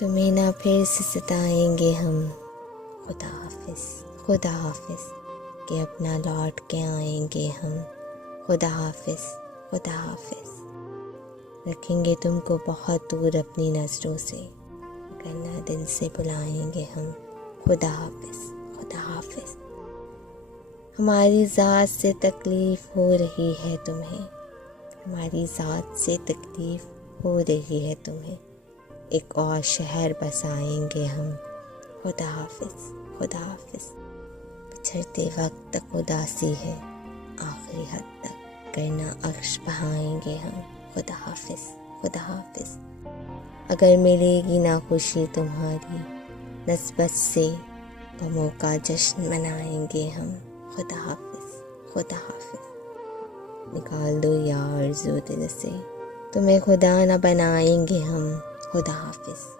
تمہیں نہ پھر سے ستائیں گے ہم، خدا حافظ خدا حافظ، کہ اپنا لوٹ کے آئیں گے ہم، خدا حافظ خدا حافظ۔ رکھیں گے تم کو بہت دور اپنی نظروں سے، ورنہ دل سے بلائیں گے ہم، خدا حافظ خدا حافظ۔ ہماری ذات سے تکلیف ہو رہی ہے تمہیں، ہماری ذات سے تکلیف ہو رہی ہے تمہیں، ایک اور شہر بسائیں گے ہم، خدا حافظ خدا حافظ۔ بچھڑتے وقت تک اداسی ہے، آخری حد تک کرنا عرش بہائیں گے ہم، خدا حافظ خدا حافظ۔ اگر ملے گی نہ خوشی تمہاری نسبت سے، غموں کا جشن منائیں گے ہم، خدا حافظ خدا حافظ۔ نکال دو یا آرزو دل سے، تمہیں خدا نہ بنائیں گے ہم، خدا حافظ۔